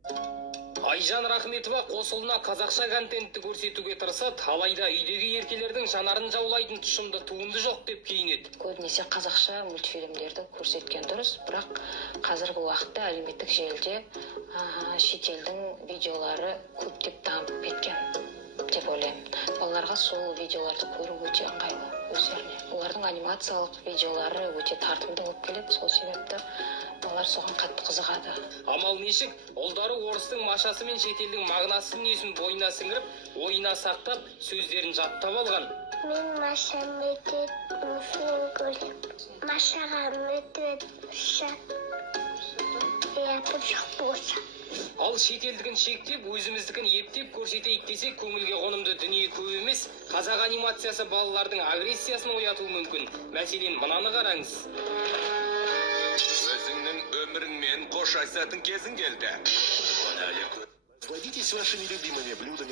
Айжан Рахметова қосылына қазақша контентті көрсетуге тырысады, алайда үйдегі еркелердің жанарын жаулайтын тұшымды туынды жоқ деп күйінеді. Көбінесе қазақша мультфильмдерді көрсеткен дұрыс, бірақ қазіргі уақытта әлеуметтік желіде шетелдің видеолары көптеп дамып кеткен деп ойлаймын. Балаларға сол видеоларды көру өте ыңғайлы өздеріне. Олардың анимациялық видеолары өте тартымды болып келеді, сол себепті балалар соған қатты қызығады. Амал нешік, ұлдары орыстың машасы мен шетелдің мағынасы дүниесін бойына сіңіріп, ойына сақтап, сөздерін жаттап алған. Мен Маша Медведь мультфильм көрдім. Машаға Медведь болса. Ал шетелдігін шектеп, өзіміздікін ептеп көрсетейік десек, көңілге қонымды дүние көп емес. Қазақ анимациясы балалардың агрессиясын оятуы мүмкін. Мәселен, мынаны қараңыз. Өзіңнің өміріңмен қоштасатын кезің келді. Водитесь вашими любимыми блюдами.